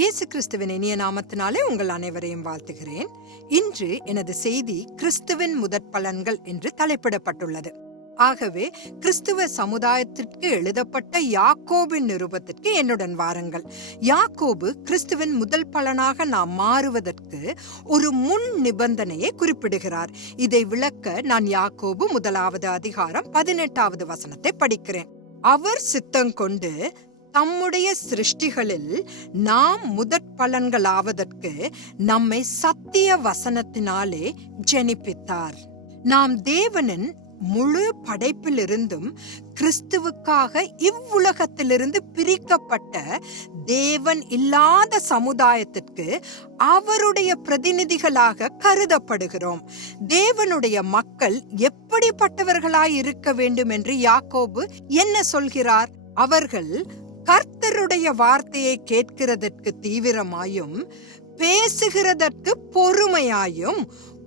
இயேசு கிறிஸ்துவின் இனிய நாமத்தினாலே உங்கள் அனைவரையும் வாழ்த்துகிறேன். இன்று எனது செய்தி கிறிஸ்துவின் முதற் பலன்கள் என்று தலைப்பிடப்பட்டுள்ளது. ஆகவே கிறிஸ்துவ சமுதாயத்திற்கு எழுதப்பட்ட யாக்கோபின் நிருபத்திற்கு என்னுடன் வாருங்கள். யாக்கோபு கிறிஸ்துவின் முதல் பலனாக நாம் மாறுவதற்கு ஒரு முன் நிபந்தனையை குறிப்பிடுகிறார். இதை விளக்க நான் யாக்கோபு முதலாவது அதிகாரம் பதினெட்டாவது வசனத்தை படிக்கிறேன். அவர் சித்தம் கொண்டு தம்முடைய சிருஷ்டிகளில் நாம் முதற் பலன்களாவதற்கு நம்மை சத்திய வசனத்தினாலே ஜெனிப்பித்தார். நாம் தேவனின் முழு படைப்பிலிருந்தும் கிறிஸ்துவுக்காக இவ்வுலகத்திலிருந்து பிரிக்கப்பட்ட தேவன் இல்லாத சமுதாயத்திற்கு அவருடைய பிரதிநிதிகளாக கருதப்படுகிறோம். தேவனுடைய மக்கள் எப்படிப்பட்டவர்களாய் இருக்க வேண்டும் என்று யாக்கோபு என்ன சொல்கிறார்? அவர்கள் கர்த்தருடைய வார்த்தையை கேட்கிறதற்கு தீவிரமாயும் பேசுகிறதற்கு பொறுமையாயும்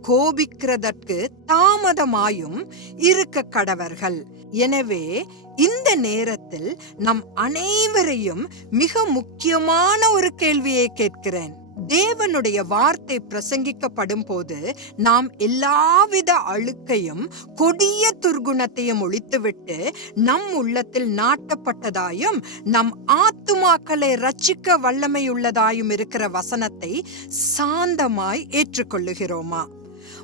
கோபிக்கிறதற்கு தாமதமாயும் இருக்க கடவர்கள். எனவே இந்த நேரத்தில் நம் அனைவரையும் மிக முக்கியமான ஒரு கேள்வியை கேட்கிறேன். தேவனுடைய வார்த்தை பிரசங்கிக்கப்படும் போது நாம் எல்லாவித அழுக்கையும் கொடிய துர்குணத்தையும் ஒழித்துவிட்டு நம் உள்ளத்தில் நாட்டப்பட்டதாயும் நம் ஆத்துமாக்களை ரச்சிக்க வல்லமையுள்ளதாயும் இருக்கிற வசனத்தை சாந்தமாய் ஏற்றுக்கொள்ளுகிறோமா?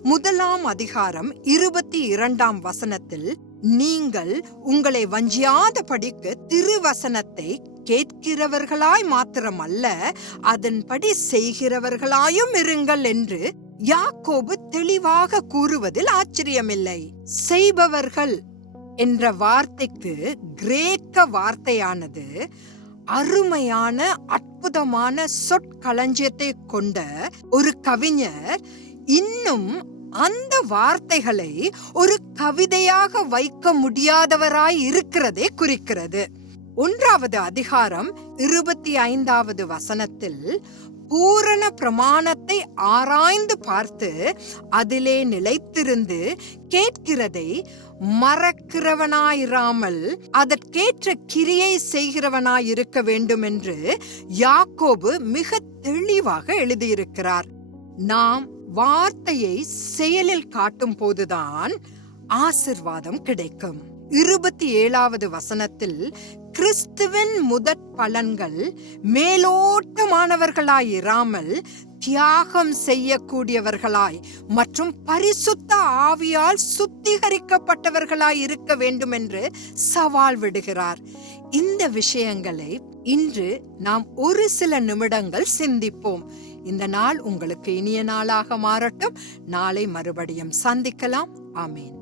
முதலாம் அதிகாரம் இருபத்தி இரண்டாம் வசனத்தில் நீங்கள் உங்களை வஞ்சியாத படிக்கு திருவசனத்தை கேட்கிறவர்களாய் மாத்திரம் அல்ல அதன்படி செய்கிறவர்களாயும் இருங்கள் என்று யாக்கோபு தெளிவாக கூறுவதில் ஆச்சரியமில்லை. செய்பவர்கள் என்ற வார்த்தைக்கு கிரேக்க வார்த்தையானது அருமையான அற்புதமான சொற்களஞ்சியத்தை கொண்ட ஒரு கவிஞர் இன்னும் அந்த வார்த்தைகளை ஒரு கவிதையாக வைக்க முடியாதவராய் இருக்கிறதே குறிக்கிறது. ஒன்றாவது அதிகாரம் இருபத்தி ஐந்தாவது வசனத்தில் பூரண பிரமாணத்தை ஆராய்ந்து பார்த்து அதிலே நிலைத்திருந்து கேட்கிறதை மறக்கிறவனாயிராமல் அதற்கேற்ற கிரியை செய்கிறவனாயிருக்க வேண்டும் என்று யாக்கோபு மிக தெளிவாக எழுதியிருக்கிறார். நாம் வார்த்தையை செயலில் காட்டும் போதுதான் ஆசிர்வாதம் கிடைக்கும். இருபத்தி ஏழாவது வசனத்தில் கிறிஸ்துவின் முதற் பலன்கள் மேலோட்டமானவர்களாய் இராமல் தியாகம் செய்யக்கூடியவர்களாய் மற்றும் பரிசுத்த ஆவியால் சுத்திகரிக்கப்பட்டவர்களாய் இருக்க வேண்டும் என்று சவால் விடுகிறார். இந்த விஷயங்களை இன்று நாம் ஒரு சில நிமிடங்கள் சிந்திப்போம். இந்த நாள் உங்களுக்கு இனிய நாளாக மாறட்டும். நாளை மறுபடியும் சந்திக்கலாம். ஆமேன்.